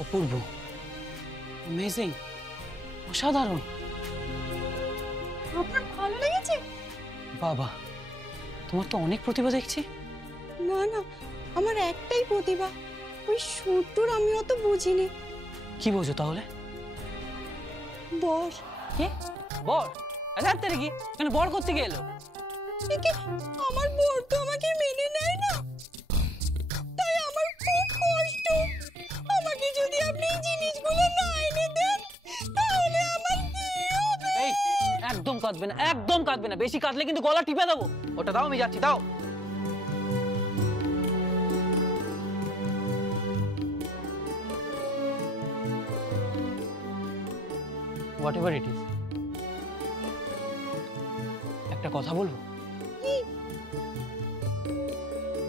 অপূর্ব, amazing, অসাধারণ। আপনার ভালো লেগেছে? বাবা, তোমার তো অনেক প্রতিভা দেখছি। না না, আমার একটাই প্রতিভা, ওই সুরটুর আমি অত বুঝিনি। কি বোঝো তাহলে? বর। কি বর? আচ্ছা তেরে কি কেন বর করতে গেলো? আমার বর তো আমাকে মেনে নেয় না, তাই আমার খুব কষ্ট। আমাকে যদি আপনি এই জিনিসগুলো না এনে দেন তাহলে আমার কি হবে? এই একদম কাঁদবে না, একদম কাঁদবে না, বেশি কাঁদলে কিন্তু গলা টিপে দেবো। ওটা দাও, আমি যাচ্ছি, দাও। Whatever it is, একটা কথা বলবো?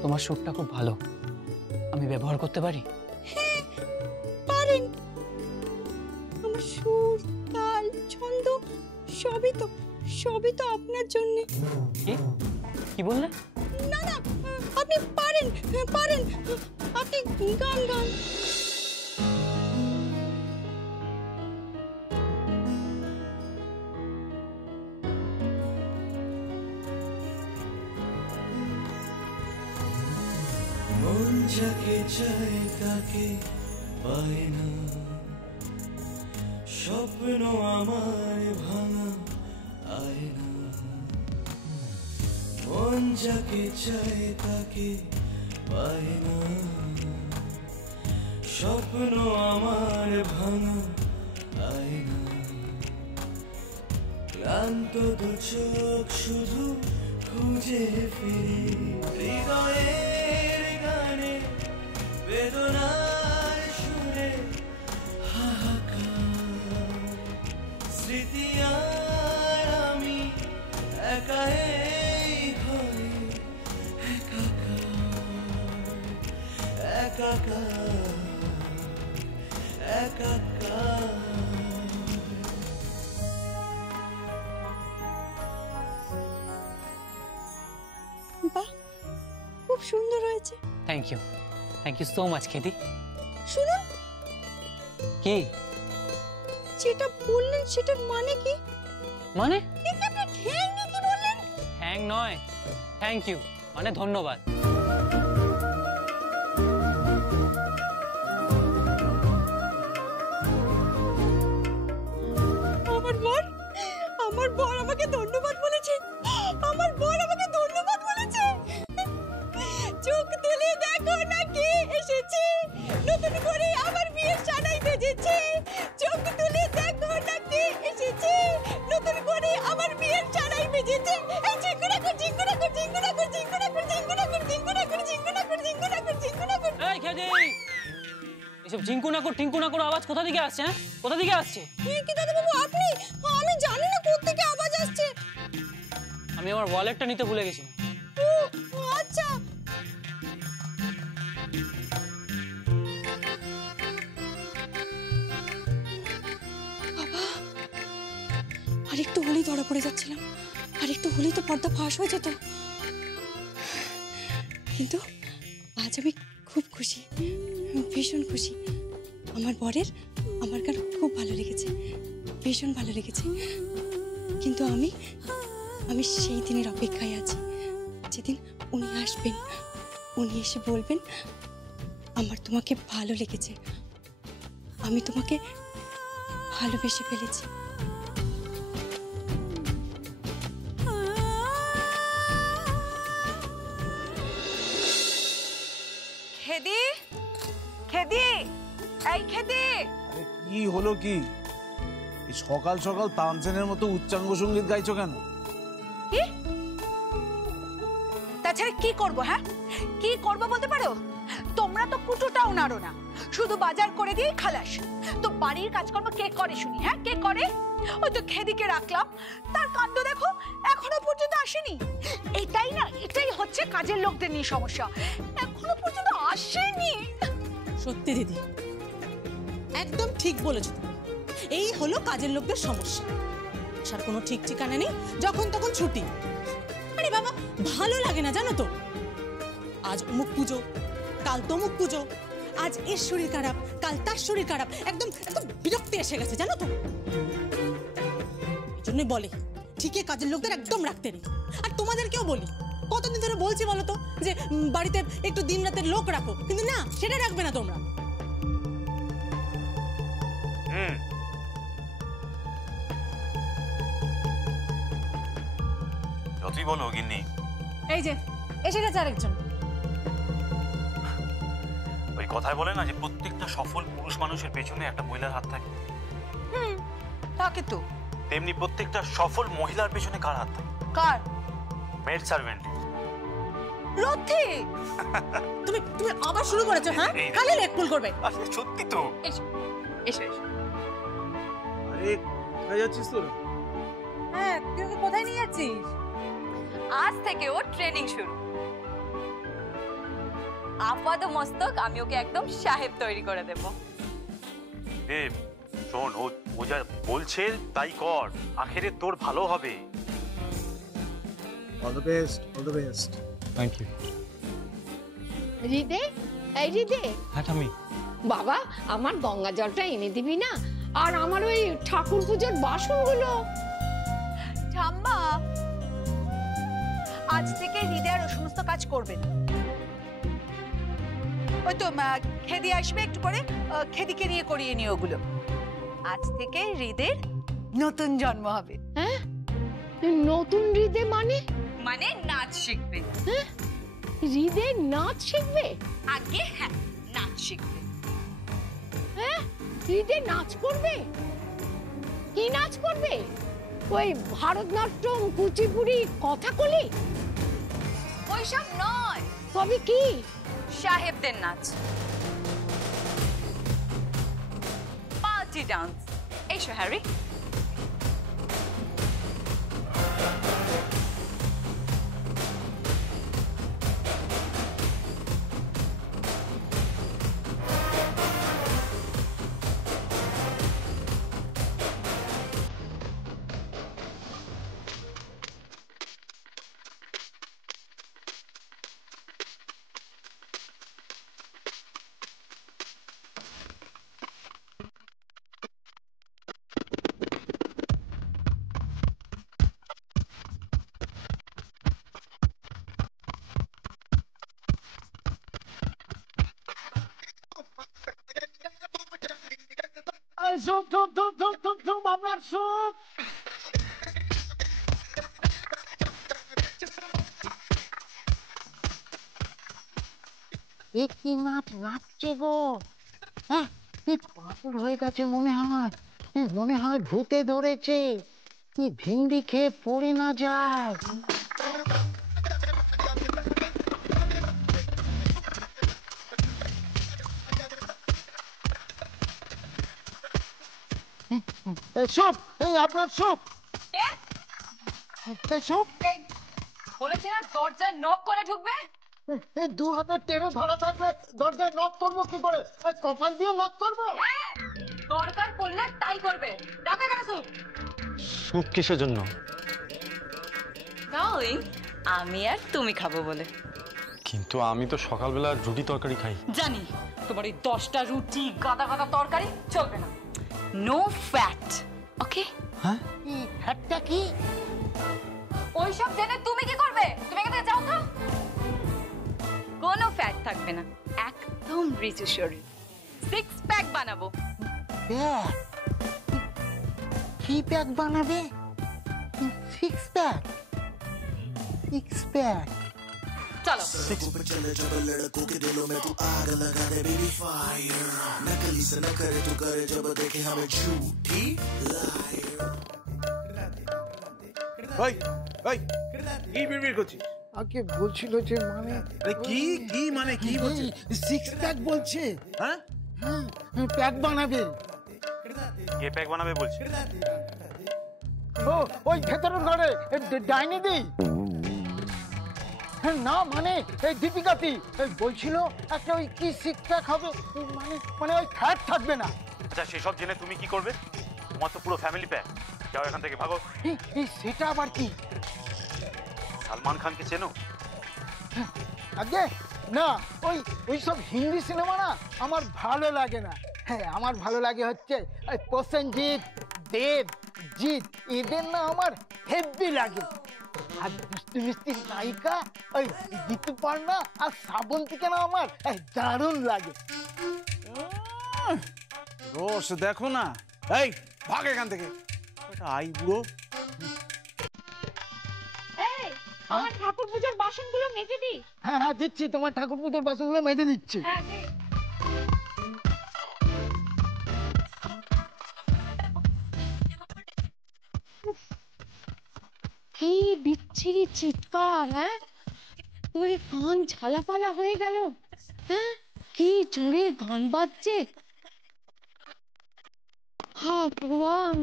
তোমার সুরটা খুব ভালো, আমি ব্যবহার করতে পারি? হ্যাঁ পারেন। আমার সুর, তাল, ছন্দ সবই তো আপনার জন্য। কি কি বললে? না না, আপনি পারেন, আপনি গান গান। মন যাকে চায় তাকে পায় না, স্বপ্ন আমার ভাঙা আয়না। মন যাকে চায় তাকে পায় না, স্বপ্ন আমার ভাঙা আয়না। ক্লান্ত দু চোখ শুধু খুঁজে ফিরি হৃদয়ের গানে, বেদনার সুরে হাহাকার। স্মৃতি আর আমি একা এই ঘরে একাকার। বাহ, খুব সুন্দর হয়েছে। থ্যাংক ইউ সো মাচ খেদি। শুনুন, কি যেটা বললেন সেটার মানে কি? মানে? আপনি ঠ্যাং নিয়ে কি বললেন? থ্যাংক নয়, থ্যাংক ইউ মানে ধন্যবাদ। আমার বর আমাকে ধন্যবাদ বলেছে। আমার বর আমাকে ধন্যবাদ বলেছে। চোখ তুলে দেখো না কে এসেছে, নতুন করে আমার বিয়ের সানাই বেজেছে। চোখ তুলে দেখো না কে এসেছে, নতুন করে আমার বিয়ের সানাই বেজেছে। এই জিঙ্গুনা কর, জিঙ্গুনা কর, জিঙ্গুনা কর, জিঙ্গুনা কর, জিঙ্গুনা কর, জিঙ্গুনা কর, জিঙ্গুনা কর, জিঙ্গুনা কর, জিঙ্গুনা কর। এই খেদি, এসব জিঙ্কুনা কর টিঙ্কুনা কর আওয়াজ কোথা থেকে আসছে? হ্যাঁ, কোথা থেকে আসছে? কি দাদা বাবু আপনি? আমি জানি না কোথা থেকে আওয়াজ আসছে। আমি আমার ওয়ালেটটা নিতে ভুলে গেছি। ও আচ্ছা। বাবা, আরেকটু হলেই ধরা পড়ে যাচ্ছিলাম, আরেকটু হলেই তো পর্দা ফাঁস হয়ে যেত। কিন্তু আজ আমি খুব খুশি, ভীষণ খুশি। আমার বরের আমার গান খুব ভালো লেগেছে, ভীষণ ভালো লেগেছে। কিন্তু আমি সেই দিনের অপেক্ষায় আছি, যেদিন উনি আসবেন, উনি এসে বলবেন আমার তোমাকে ভালো লেগেছে, আমি তোমাকে ভালোবেসে ফেলেছি। খেদি, খেদি, এই খেদি। আরে কি হলো কি? এই সকাল সকাল তানসেনের মতো উচ্চাঙ্গ সঙ্গীত গাইছো কেন? কি? তাছাড়া কি করব? হ্যাঁ, কি করব বলতে পারো? তোমরা তো কুটোটাও নাড়ো না, শুধু বাজার করে দিয়ে খালাস। তো বাড়ির কাজকর্ম কে করে শুনি? হ্যাঁ, কে করে? ওই তো খেদিকে রাখলাম, তার কাণ্ড দেখো, এখনো পর্যন্ত আসেনি। এটাই হচ্ছে কাজের লোকদের নিয়ে সমস্যা, এখনো পর্যন্ত আসেনি। সত্যি দিদি, একদম ঠিক বলেছো তুমি। এই হলো কাজের লোকদের সমস্যা, আসার কোনো ঠিক ঠিকানা নেই, যখন তখন ছুটি। আরে বাবা, ভালো লাগে না জানো তো। আজ অমুক পুজো, কাল তমুক পুজো, আজ এর শরীর খারাপ, কাল তার শরীর খারাপ, একদম একদম বিরক্তি এসে গেছে জানো তো। এই জন্যই বলে ঠিকই কাজের লোকদের একদম রাখতে নেই। আর তোমাদেরকেও বলি, কতদিন ধরে বলছি বলো তো যে বাড়িতে একটু দিন রাতের লোক রাখো, কিন্তু না, সেটা রাখবে না তোমরা। যতই বলো গিন্নি, এই যে এসে গেছে আরেকজন। ওই কথায় বলে না যে প্রত্যেকটা সফল পুরুষ মানুষের পেছনে একটা মহিলার হাত থাকে, থাকে তো। তেমনি প্রত্যেকটা সফল মহিলার পেছনে কার হাত থাকে? কার? Maid servant. রথি, তুমি তুমি আবার শুরু করেছো? হ্যাঁ, খালি লেকপুল করবে। আসলে সত্যি তো। এসো এসো এসো। আরে কোথায় যাচ্ছিস তোরা? হ্যাঁ, তুই ওকে কোথায় নিয়ে যাচ্ছিস? আজ থেকে ওর ট্রেনিং শুরু। আপাদ মস্তক আমি ওকে একদম সাহেব তৈরি করে দেব। শোন, ও যা বলছে তাই কর, আখেরে তোর ভালো হবে। All the best, all the best. Thank you. হৃদে, এই হৃদে, হ্যাঁ ঠাম্মি। বাবা আমার গঙ্গা জলটা এনে দিবি না? আর আমার ওই ঠাকুর পুজোর বাসনগুলো। ঠাম্মা, আজ থেকে হৃদয় আর ও সমস্ত কাজ করবে না। ওই তো খেদি আসবে একটু পরে, খেদিকে নিয়ে করিয়ে নিয়ে ওগুলো। আজ থেকে হৃদের নতুন জন্ম হবে। হ্যাঁ, নতুন হৃদে মানে? মানে নাচ শিখবে। হ্যাঁ, হৃদে নাচ শিখবে? আগে হ্যাঁ, নাচ শিখবে। হ্যাঁ, হৃদে নাচ করবে? কি নাচ করবে? ওই ভারতনাট্যম, কুচিপুড়ি, কথাকলি? ওইসব নয়, তবে কি? সাহেবদের নাচ, পার্টি ডান্স। এসো হ্যারি। একটি নাচ নাচছে গো। হ্যাঁ, পাগল হয়ে গেছে মনে হয়। মনে হয় ভূতে ধরেছে। কি ভিন্ডি খেয়ে পড়ে না যায়। সুপ, এই আপনার সুপ। সুপ বলেছি না দরজায় নক করে ঢুকবে। দু হাতে টেনে ধরা থাকবে, দরজায় নক করবো কি করে? কপাল দিয়ে নক করবো? দরকার পড়লে তাই করবে। ডাকা কেন সুপ? সুপ কিসের জন্য? ডার্লিং, আমি আর তুমি খাবো বলে। কিন্তু আমি তো সকালবেলা রুটি তরকারি খাই। জানি, তোমার এই 10টা রুটি গাদা গাদা তরকারি চলবে না। নো ফ্যাট, ওকে? হ্যাঁ, ফ্যাটটা কি? ওইসব জেনে তুমি কি করবে? তুমি এখান থেকে যাও তো। কোনো ফ্যাট থাকবে না, একদম রিচু শরীর। 6 প্যাক বানাবো। প্যাক? কি প্যাক বানাবে? 6 প্যাক? 6 প্যাক? চলো। चले जब लड़कों के दिलों में तू आग लगा दे बेबी फायर, नकली से न करे तू करे जब देखे हमें झूठी लायर। ওই ওই কি বিড়বিড় করছিস? আগে বলছিল যে মানে আরে কি কি মানে কি বলছিস? 6 প্যাক বলছে। হ্যাঁ, প্যাক বানাবে। কে প্যাক বানাবে বলছে? ও ওই ভেতরের ঘরে ডাইনি দি। না মানে এই দীপিকাতি বলছিল একটা ওই কি 6 প্যাক হবে, মানে মানে ওই ফ্যাট থাকবে না। আচ্ছা, সেসব জেনে তুমি কি করবে? তোমার তো পুরো ফ্যামিলি প্যাক। যাও এখান থেকে, ভাগো। সেটা আবার কি? সালমান খানকে চেনো? আগে না, ওই ওই সব হিন্দি সিনেমা না আমার ভালো লাগে না। হ্যাঁ আমার ভালো লাগে হচ্ছে ওই প্রসেনজিৎ, দেব, জিৎ, এদের না আমার হেভি লাগে। আর মিষ্টি মিষ্টি নায়িকা ওই ঋতুপর্ণা আর শ্রাবন্তীকে না আমার দারুণ লাগে। রোজ দেখো না, এই ভাগ এখান থেকে। আই বুড়ো, আমার ঠাকুর পূজার বাসনগুলো মেজে দি। হ্যাঁ হ্যাঁ দিচ্ছি, তোমার ঠাকুর পুজোর বাসনগুলো মেজে দিচ্ছি। কি বিচ্ছিরি চিৎকার! হ্যাঁ, তোর কান ঝালাপালা হয়ে গেল। হ্যাঁ, কি জোরে গান বাজছে। ভগবান,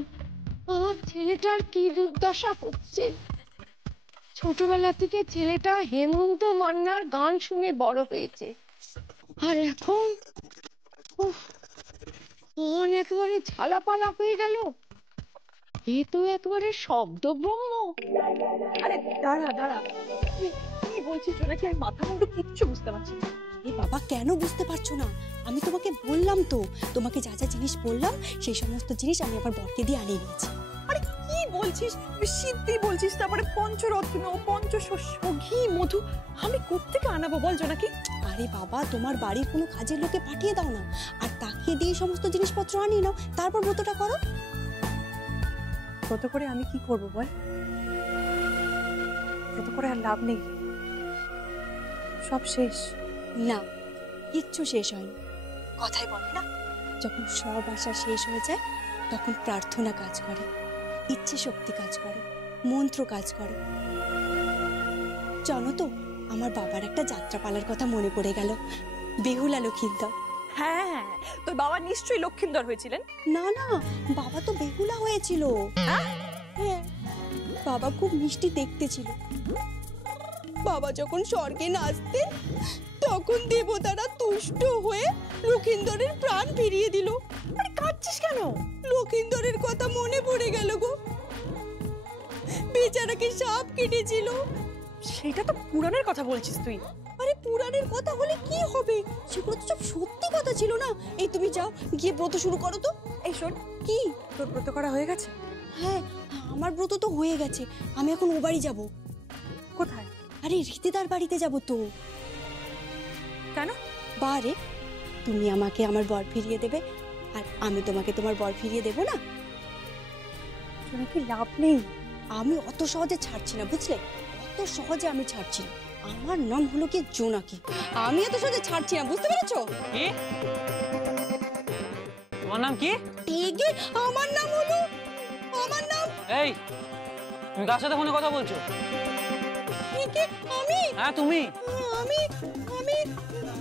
আমার ছেলেটার কি দুর্দশা করছে। ছোটবেলা থেকে ছেলেটা হেমন্ত মান্নার গান শুনে বড় হয়েছে, আর এখন মন একেবারে ঝালাপালা হয়ে গেল। এ তো একেবারে শব্দ ব্রহ্ম। আরে দাঁড়া দাঁড়া, কি বলছিস নাকি? আমি মাথা মুন্ডু কিচ্ছু বুঝতে পারছি না। এ বাবা, কেন বুঝতে পারছো না? আমি তোমাকে বললাম তো, তোমাকে যা যা জিনিস বললাম সেই সমস্ত জিনিস আমি আমার বরকে দিয়ে আনিয়ে নিয়েছি। আরে কি বলছিস? সিদ্ধি বলছিস, তারপরে পঞ্চরত্ন, পঞ্চশস্য, ঘি, মধু, আমি কোত্থেকে আনাবো বল জোনাকি? আরে বাবা, তোমার বাড়ির কোনো কাজের লোকে পাঠিয়ে দাও না, আর তাকে দিয়ে সমস্ত জিনিসপত্র আনিয়ে নাও, তারপর ব্রতটা করো। ব্রত করে আমি কি করব বল? ব্রত করে আর লাভ নেই, সব শেষ। না, কিচ্ছু শেষ হয়নি। কথাই বলে না, যখন সব আশা শেষ হয়ে যায় তখন প্রার্থনা কাজ করে, ইচ্ছে শক্তি কাজ করে, মন্ত্র কাজ করে। জানো তো, আমার বাবার একটা যাত্রাপালার কথা মনে পড়ে গেল, বেহুলা লক্ষিন্দর। হ্যাঁ, তোর বাবা নিশ্চয়ই লক্ষিন্দর হয়েছিলেন। না না, বাবা তো বেহুলা হয়েছিল। হ্যাঁ, বাবা খুব মিষ্টি দেখতে ছিল। বাবা যখন স্বর্গে নাচতেন তখন দেবতারা তুষ্ট হয়ে লক্ষিন্দরের প্রাণ ফিরিয়ে দিল। আরে কাঁদছিস কেন? লক্ষিন্দরের কথা মনে পড়ে গেল গো, বেচারাকে সাপ কেটেছিল। সেটা তো পুরাণের কথা বলছিস তুই। আরে পুরাণের কথা হলে কি হবে, সেগুলো তো সব সত্যি কথা ছিল না। এই তুমি যাও, গিয়ে ব্রত শুরু করো তো। এই শোন, কি তোর ব্রত করা হয়ে গেছে? হ্যাঁ, আমার ব্রত তো হয়ে গেছে। আমি এখন ও বাড়ি যাব। কোথায়? আরে রীতিদার বাড়িতে যাব তো। কেন? বারে, তুমি আমাকে আমার বর ফিরিয়ে দেবে, আর আমি তোমাকে তোমার বর ফিরিয়ে দেব না? কি লাভ নেই, আমি অত সহজে ছাড়ছি না, বুঝলে? অত সহজে আমি ছাড়ছি না। আমার নাম হলো কি জোনাকি, আমি এত সহজে ছাড়ছি না, বুঝতে পেরেছো? কি? তোমার নাম কি? এগে আমার নাম হলো, আমার নাম। এই, তুমি কার সাথে ফোনে কথা বলছো? এগে আমি। হ্যাঁ তুমি। আমি আমি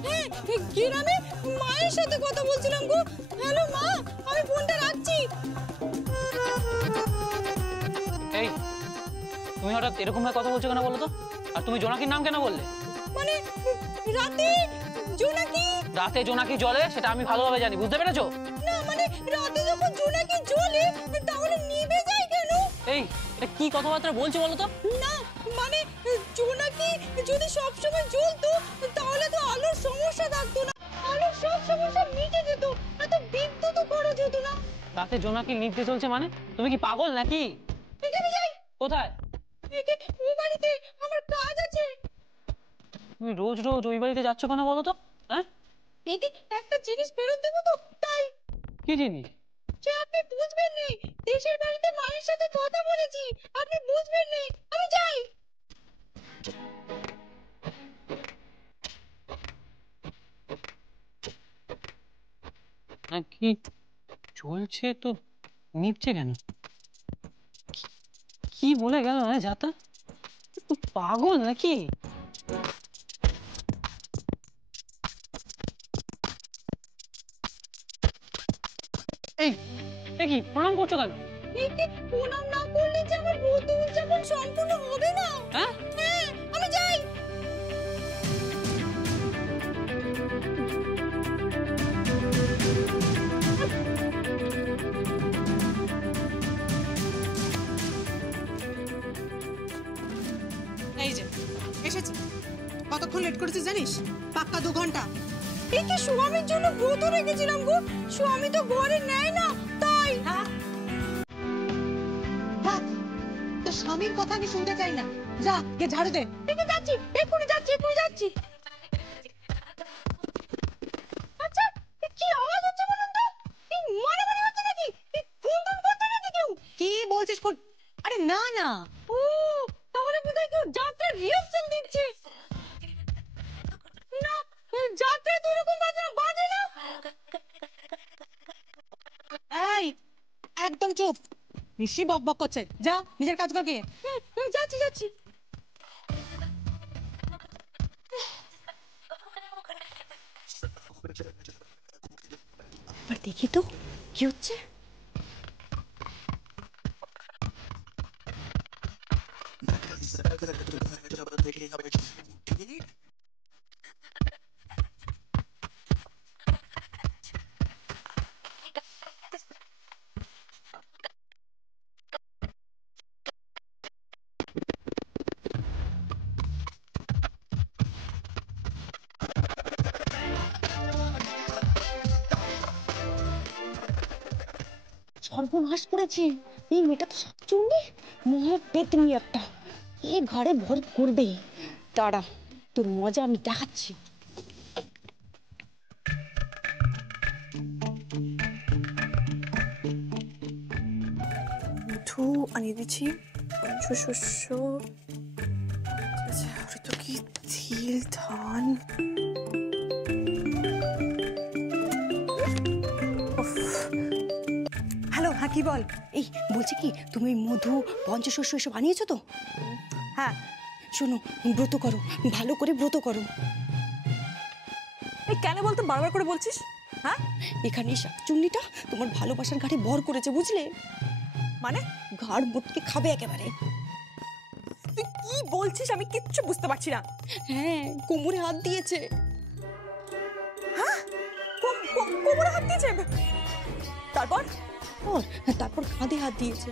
হ্যাঁ, গ্রামে মায়ের সাথে কথা বলছিলাম গো। হ্যালো মা, আমি ফোনটা রাখছি। এই, তুমি হঠাৎ এরকম ভাবে কথা বলছো কেন বলো তো? আর তুমি জোনাকির নাম কেন বললে? মানে রাতে জোনাকি, রাতে জোনাকি জ্বলে সেটা আমি ভালোভাবে জানি, বুঝতে পেরেছো? না মানে রাতে যখন জোনাকি জ্বলে তাহলে নিভে যায় কেন? এই, এটা কি কথাবার্তা বলছো বলো তো? না মানে জোনাকি যদি সব সময় জ্বলতো তাহলে তো আলোর সমস্যা থাকতো না, আলোর সব সমস্যা মিটে যেত, এত বিদ্যুৎ খরচ হতো না। রাতে জোনাকি নিভতে চলছে মানে? তুমি কি পাগল নাকি? এখানে যাই। কোথায়? ওই বাড়িতে আমার কাজ আছে। তুমি রোজ রোজ ওই বাড়িতে যাচ্ছ কেন বলো তো? হ্যাঁ, একটা জিনিস ফেরত দেবো তো, তাই। কি জিনিস? যে আপনি বুঝবেন না, দেশের বাড়িতে মায়ের সাথে কথা বলেছি, আপনি বুঝবেন না, আমি যাই। কি চলছে তো নিচ্ছে কেন? কি বলে গেল না যাতা? পাগল নাকি? এই, কি প্রণাম করছো কেন? প্রণাম না করলে যে আমার ব্রত উদযাপন সম্পূর্ণ হবে না। হ্যাঁ, আমি যাই। এই যে এসেছি, কতক্ষণ লেট করেছিস জানিস? পাক্কা 2 ঘন্টা। এই কি স্বামীর জন্য ব্রত রেখেছিলাম গো, স্বামী তো ঘরে নেয় না, তাই। তোর স্বামীর কথা আমি শুনতে চাই না, যা গিয়ে ঝাড়ু দে। যাচ্ছি, এক্ষুনি যাচ্ছি, এক্ষুনি যাচ্ছি। আচ্ছা, কি আওয়াজ হচ্ছে বলুন তো? এই মনে মনে হচ্ছে নাকি? এই ফোন করছে নাকি কেউ? কি বলছিস? আরে না না, ও তাহলে বোধহয় কেউ যাত্রার রিহার্সাল দিচ্ছে। না, যাত্রায় তো এরকম বাজে না। এই একদম চুপ, বেশি বকবক করছে, যা নিজের কাজ কর গিয়ে। যাচ্ছি যাচ্ছি। এবার দেখি তো কি হচ্ছে। সর্বনাশ করেছে এই মেয়েটা, তো শাকচুন্নি মহা পেতনি একটা, এ ঘরে ভর করবে। দাঁড়া, তোর মজা আমি দেখাচ্ছি। মুঠো আনিয়ে দিচ্ছি, পঞ্চশস্য, তো কি তিল ধান। হ্যালো, হ্যাঁ কি বল? এই বলছি কি, তুমি মধু পঞ্চশস্য এসব আনিয়েছো তো? হ্যাঁ। শোনো, ব্রত করো, ভালো করে ব্রত করো। এই কেন বলতো বারবার করে বলছিস? হ্যাঁ, এখানে শাকচুন্নিটা তোমার ভালোবাসার ঘাটে ভর করেছে, বুঝলে? মানে ঘাড় মুটকে খাবে একেবারে। তুই কি বলছিস আমি কিচ্ছু বুঝতে পারছি না। হ্যাঁ, কোমরে হাত দিয়েছে। হ্যাঁ, কোমরে হাত দিয়েছে। তারপর তারপর কাঁধে হাত দিয়েছে।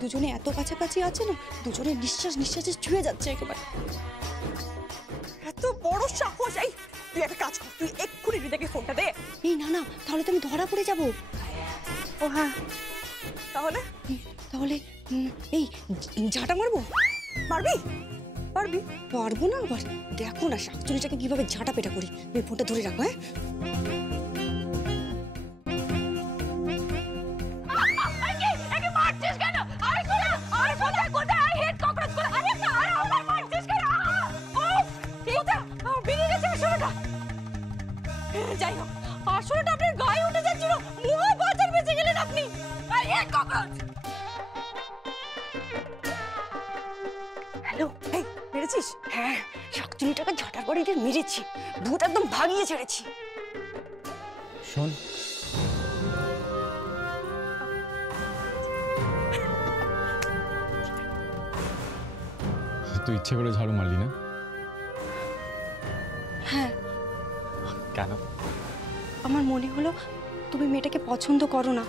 দুজনে এত কাছাকাছি আছে না, দুজনের নিঃশ্বাসে ছুঁয়ে যাচ্ছে একেবারে। এত বড় সাহস! এই তুই একটা কাজ কর, তুই এক্ষুনি হৃদয়কে ফোনটা দে। এই না না, তাহলে তো আমি ধরা পড়ে যাব। ও হ্যাঁ, তাহলে তাহলে এই ঝাঁটা মারবো? পারবি? পারবো না আবার? দেখো না শাকচুরিটাকে কিভাবে ঝাঁটা পেটা করি। তুমি ফোনটা ধরে রাখো। হ্যাঁ, যাই হোক, আসলেটা আপনার গায়ে উঠে যাচ্ছিল, মহা বাজার বেঁচে গেলেন আপনি। হ্যালো, এই মেরেছিস? হ্যাঁ, শাকচুনিটাকে ঝাঁটা করে দিয়ে মেরেছি, ভূত একদম ভাগিয়ে ছেড়েছি। শোন, তুই ইচ্ছে করে ঝাড়ু মারলি না? হ্যাঁ, কেন? আমার মনে হলো তুমি মেয়েটাকে পছন্দ করো না,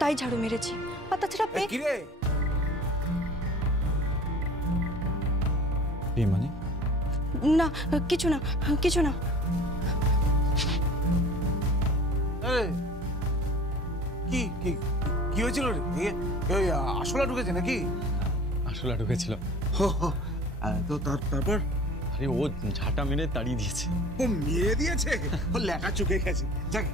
তাই ঝাড়ু মেরেছি। আর তাছাড়া কি রে? এই মানে? না, কিছু না, কিছু না। কি কি কি হয়েছিল রে? এই আসলা ঢুকেছে নাকি? আসলে ঢুকেছিল। তো তারপর? আরে ও ঝাঁটা মেরে তাড়িয়ে দিয়েছে। ও মেরে দিয়েছে? ও লেখা চুকে গেছে। যাক,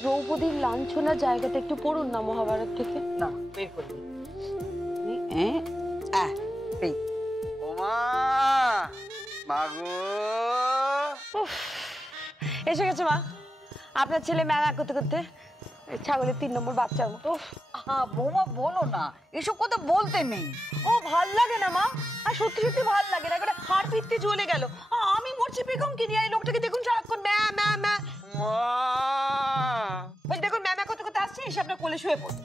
দ্রৌপদীর লাঞ্ছনা জায়গাটা একটু পড়ুন না মহাভারত থেকে। না, বের করি। এসে গেছে মা, আপনার ছেলে ম্যাঙা করতে করতে ছাগলের 3 নম্বর বাচ্চার মতো। বৌমা বলো না, এসব কথা বলতে নেই। ও ভাল লাগে না মা, আর সত্যি সত্যি ভাল লাগে না, একটা হাড় পিত্তে চলে গেল। আমি মরছি বেগম কি নিয়ে, এই লোকটাকে দেখুন সারাক্ষণ ম্যা ম্যা ম্যা। ওই দেখুন ম্যা ম্যা করতে করতে আসছে, এসে আপনার কোলে শুয়ে পড়ছে।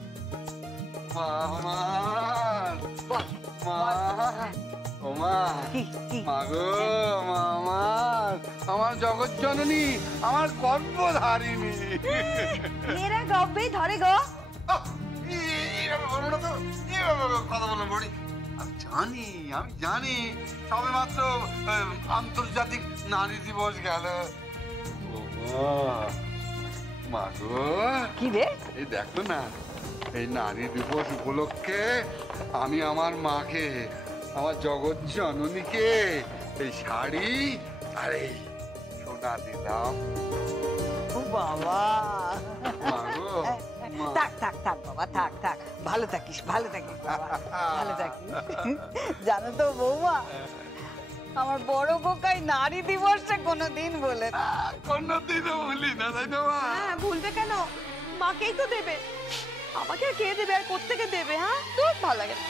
আমার জগৎ জননী, আমার গর্ভধারিণী। মেয়েরা গর্ভেই ধরে গো। আমি বলবো না তো কথা বলবো বড়ি। আমি জানি সবে মাত্র আন্তর্জাতিক নারী দিবস গেল। মা গো কি রে? এই দেখো না, এই নারী দিবস উপলক্ষে আমি আমার মাকে, আমার জগৎ জননীকে এই শাড়ি আর এই সোনা দিলাম। ও বাবা, মা গো, মা। থাক থাক থাক বাবা, থাক থাক, ভালো থাকিস ভালো থাকিস বাবা, ভালো থাকিস। জানো তো বৌমা, আমার বড় বোকাই নারী দিবসটা কোনোদিন বলে না। কোনোদিনও ভুলি না, তাই না মা? হ্যাঁ, ভুলবে কেন? মাকেই তো দেবে, আমাকে আর কে দেবে, আর কোত্থেকে দেবে? হ্যাঁ, তোর ভালো লাগে না।